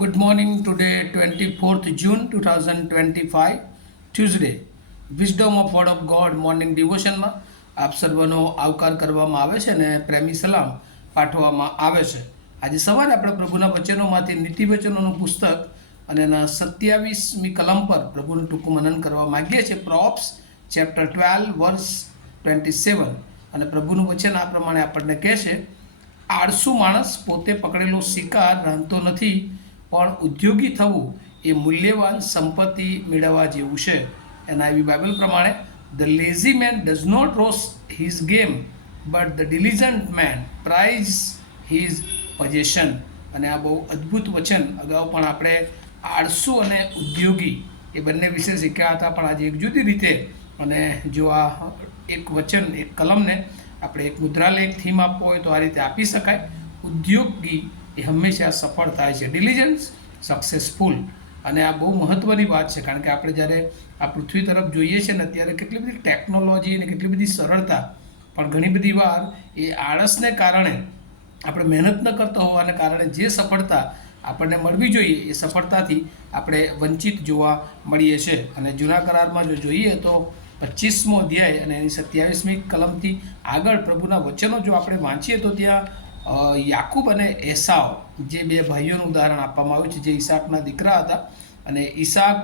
Good morning. Today, 24th June 2025, Tuesday. Wisdom of word of God morning ડિવોશનમાં આપ સર્વનો આવકાર કરવામાં આવે છે અને પ્રેમી સલામ પાઠવવામાં આવે છે. આજે સવારે આપણે પ્રભુના વચનોમાંથી નીતિ વચનોનું પુસ્તક અને એના 27મી કલમ પર પ્રભુનું ટૂંકું મનન કરવા માગીએ છીએ. Props chapter 12 વર્સ 27. અને પ્રભુનું વચન આ પ્રમાણે આપણને કહે છે, આળસુ માણસ પોતે પકડેલો શિકાર રાંધતો નથી, પણ ઉદ્યોગી થવું એ મૂલ્યવાન સંપત્તિ મેળવવા જેવું છે. એના એવી બાઇબલ પ્રમાણે, the lazy man does not roast his game, but the diligent man prize his possession. અને આ બહુ અદ્ભુત વચન અગાઉ પણ આપણે આળસુ અને ઉદ્યોગી એ બંને વિશે શીખ્યા હતા, પણ આજે એક જુદી રીતે. અને જો આ એક વચન, એક કલમને આપણે એક મુદ્રાલેખ થીમ આપવો હોય તો આ રીતે આપી શકાય. ઉદ્યોગી એ હંમેશા સફળ થાય છે, ડિલિજન્સ સક્સેસફુલ. અને આ બહુ મહત્ત્વની વાત છે, કારણ કે આપણે જ્યારે આ પૃથ્વી તરફ જોઈએ છીએ ને, અત્યારે કેટલી બધી ટેકનોલોજી અને કેટલી બધી સરળતા, પણ ઘણી બધી વાર એ આળસને કારણે, આપણે મહેનત ન કરતા હોવાને કારણે જે સફળતા આપણને મળવી જોઈએ એ સફળતાથી આપણે વંચિત જોવા મળીએ છીએ. અને જૂના કરારમાં જો જોઈએ તો 25મો અધ્યાય અને એની 27મી કલમથી આગળ પ્રભુના વચનો જો આપણે વાંચીએ તો ત્યાં યાકૂબ અને એસાવ જે બે ભાઈઓનું ઉદાહરણ આપવામાં આવ્યું છે, જે ઈસાકના દીકરા હતા. અને ઈસાક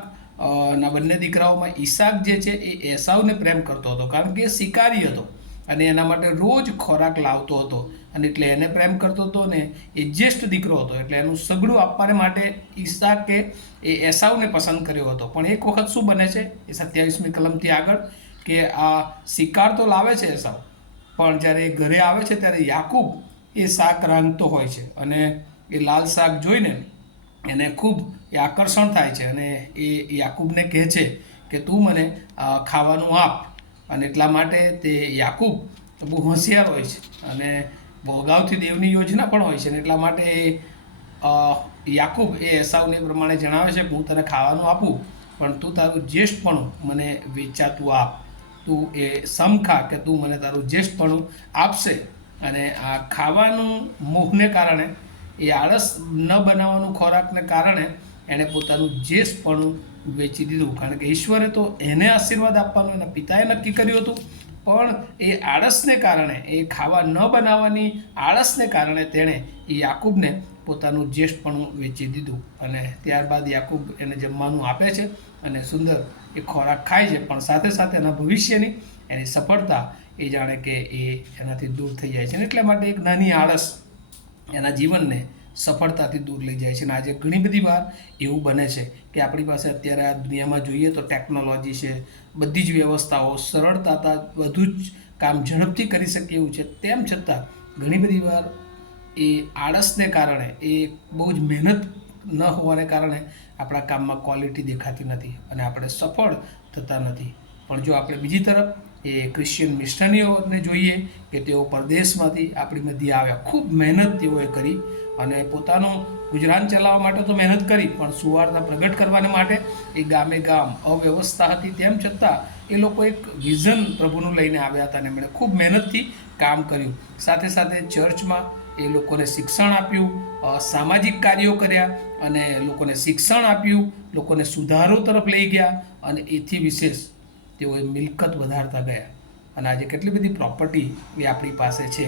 ના બંને દીકરાઓમાં ઈસાક જે છે એ એસાવને પ્રેમ કરતો હતો, કારણ કે એ શિકારી હતો અને એના માટે રોજ ખોરાક લાવતો હતો, અને એટલે એને પ્રેમ કરતો હતો. ને એ જ્યેષ્ઠ દીકરો હતો, એટલે એનું સગડું આપવાને માટે ઈસાકે એ એસાવને પસંદ કર્યો હતો. પણ એક વખત શું બને છે એ 27મી કલમથી આગળ, કે આ શિકાર તો લાવે છે એસાવ, પણ જ્યારે એ ઘરે આવે છે ત્યારે યાકૂબ એ શાક રાંધતો હોય છે, અને એ લાલ શાક જોઈને એને ખૂબ એ આકર્ષણ થાય છે, અને એ યાકૂબને કહે છે કે તું મને ખાવાનું આપ. અને એટલા માટે તે યાકૂબ તો બહુ હોશિયાર હોય છે, અને બહુ અગાઉથી દેવની યોજના પણ હોય છે, અને એટલા માટે યાકૂબ એ એસાવને પ્રમાણે જણાવે છે કે હું તને ખાવાનું આપું, પણ તું તારું જ્યેષ્ઠપણું મને વેચાતું આપ. તું એ સમખા કે તું મને તારું જ્યેષ્ઠપણું આપશે. અને આ ખાવાનું મોહને કારણે, એ આળસ ન બનાવવાનું ખોરાકને કારણે એણે પોતાનું જ્યેષ્ઠપણું વેચી દીધું, કારણ કે ઈશ્વરે તો એને આશીર્વાદ આપવાનું એના પિતાએ નક્કી કર્યું હતું, પણ એ આળસને કારણે, એ ખાવા ન બનાવવાની આળસને કારણે તેણે એ યાકૂબને પોતાનું જ્યેષ્ઠપણું વેચી દીધું. અને ત્યારબાદ યાકૂબ એને જમવાનું આપે છે અને સુંદર એ ખોરાક ખાય છે, પણ સાથે સાથે એના ભવિષ્યની, એની સફળતા એ જાણે કે એ એનાથી દૂર થઈ જાય છે. અને એટલા માટે એક નાની આળસ એના જીવનને સફળતાથી દૂર લઈ જાય છે. અને આજે ઘણી બધી વાર એવું બને છે કે આપણી પાસે અત્યારે આ દુનિયામાં જોઈએ તો ટેકનોલોજી છે, બધી જ વ્યવસ્થાઓ, સરળતા, બધું જ કામ ઝડપથી કરી શકીએ એવું છે, તેમ છતાં ઘણી બધી વાર એ આળસને કારણે, એ બહુ જ મહેનત ન હોવાને કારણે આપણા કામમાં ક્વોલિટી દેખાતી નથી અને આપણે સફળ થતા નથી. પણ જો આપણે બીજી તરફ એ ક્રિશ્ચિયન મિશનરીઓને જોઈએ કે તેઓ પરદેશમાંથી આપણી મધ્યે આવ્યા, ખૂબ મહેનત તેઓએ કરી, અને પોતાનું ગુજરાન ચલાવવા માટે તો મહેનત કરી, પણ સુવાર્તા પ્રગટ કરવાને માટે એ ગામે ગામ અવ્યવસ્થા હતી, તેમ છતાં એ લોકો એક વિઝન પ્રભુનું લઈને આવ્યા હતા, અને એમણે ખૂબ મહેનતથી કામ કર્યું. સાથે સાથે ચર્ચમાં એ લોકોને શિક્ષણ આપ્યું, સામાજિક કાર્યો કર્યા, અને લોકોને શિક્ષણ આપ્યું, લોકોને સુધારો તરફ લઈ ગયા, અને એથી વિશેષ તેઓએ મિલકત વધારતા ગયા. અને આજે કેટલી બધી પ્રોપર્ટી એ આપણી પાસે છે,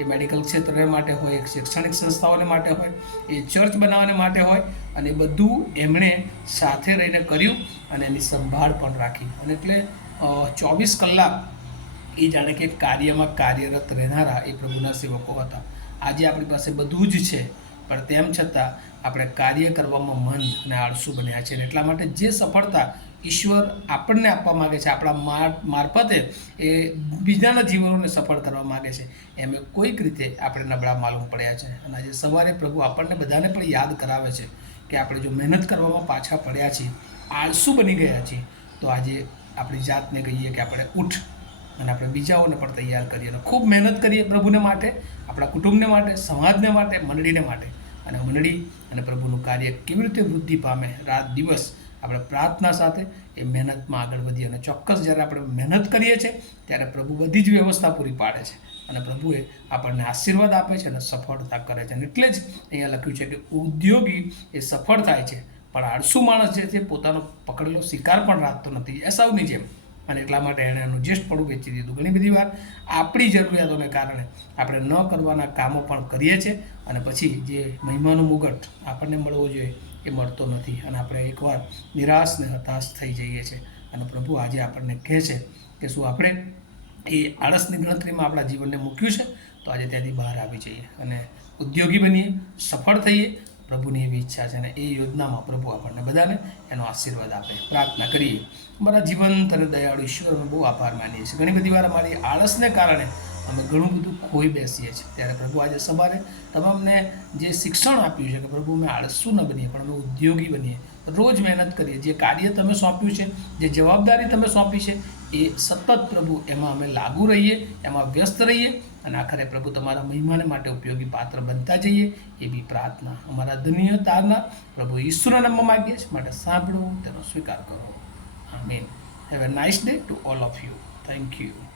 એ મેડિકલ ક્ષેત્રને માટે હોય, શૈક્ષણિક સંસ્થાઓને માટે હોય, એ ચર્ચ બનાવવાને માટે હોય, અને બધું એમણે સાથે રહીને કર્યું અને એની સંભાળ પણ રાખી. અને એટલે 24 કલાક એ જાણે કે કાર્યમાં કાર્યરત રહેનારા એ પ્રભુના સેવકો હતા. આજે આપણી પાસે બધું જ છે, પણ તેમ છતાં આપણે કાર્ય કરવામાં મંદ અને આળસુ બન્યા છે. અને એટલા માટે જે સફળતા ઈશ્વર આપણને આપવા માગે છે, આપણા મારફતે એ બીજાના જીવનોને સફળ કરવા માગે છે, એમ કોઈક રીતે આપણે નબળા માલુમ પડ્યા છે. અને આજે સવારે પ્રભુ આપણને બધાને પણ યાદ કરાવે છે કે આપણે જો મહેનત કરવામાં પાછા પડ્યા છીએ, આળસુ બની ગયા છીએ, તો આજે આપણી જાતને કહીએ કે આપણે ઉઠ અને આપણે બીજાઓને પણ તૈયાર કરીએ અને ખૂબ મહેનત કરીએ પ્રભુને માટે, આપણા કુટુંબને માટે, સમાજને માટે, મંડળીને માટે. અને મંડળી અને પ્રભુનું કાર્ય કેવી રીતે વૃદ્ધિ પામે, રાત દિવસ આપણે પ્રાર્થના સાથે એ મહેનતમાં આગળ વધીએ. અને ચોક્કસ જ્યારે આપણે મહેનત કરીએ છીએ ત્યારે પ્રભુ બધી જ વ્યવસ્થા પૂરી પાડે છે. અને પ્રભુએ આપણને આશીર્વાદ આપે છે અને સફળતા કરે છે. અને એટલે જ અહીંયા લખ્યું છે કે ઉદ્યોગી એ સફળ થાય છે, પણ આળસુ માણસ જે છે પોતાનો પકડેલો શિકાર પણ રાખતો નથી, એસાવની જેમ. અને એટલા માટે એણે એનું જ્યેષ્ઠપણું વેચી દીધું. ઘણી બધી વાર આપણી જરૂરિયાતોને કારણે આપણે ન કરવાના કામો પણ કરીએ છીએ, અને પછી જે મહિમાનો મુગટ આપણને મળવો જોઈએ એ મળતો નથી, અને આપણે એકવાર નિરાશ ને હતાશ થઈ જઈએ છીએ. અને પ્રભુ આજે આપણને કહે છે કે શું આપણે એ આળસની ગણતરીમાં આપણા જીવનને મૂક્યું છે? તો આજે ત્યાંથી બહાર આવી જઈએ અને ઉદ્યોગી બનીએ, સફળ થઈએ. પ્રભુની એવી ઈચ્છા છે, અને એ યોજનામાં પ્રભુ આપણને બધાને એનો આશીર્વાદ આપે. પ્રાર્થના કરીએ. અમારા જીવંત અને દયાળુ ઈશ્વરનો બહુ આભાર માનીએ છીએ. ઘણી બધી વાર અમારી આળસને કારણે અમે ઘણું બધું ખોઈ બેસીએ છીએ. ત્યારે પ્રભુ આજે સવારે તમે અમને જે શિક્ષણ આપ્યું છે કે પ્રભુ અમે આળસુ ન બનીએ, પણ અમે ઉદ્યોગી બનીએ, રોજ મહેનત કરીએ. જે કાર્ય તમે સોંપ્યું છે, જે જવાબદારી તમે સોંપી છે, એ સતત પ્રભુ એમાં અમે લાગુ રહીએ, એમાં વ્યસ્ત રહીએ, અને આખરે પ્રભુ તમારા મહિમાને માટે ઉપયોગી પાત્ર બનતા જઈએ. એ બી પ્રાર્થના અમારા ધન્યતાના પ્રભુ ઈશ્વરના નામમાં માગીએ છીએ. માટે સાંભળો, તેનો સ્વીકાર કરો. આમીન. Have a nice day to all of you. Thank you.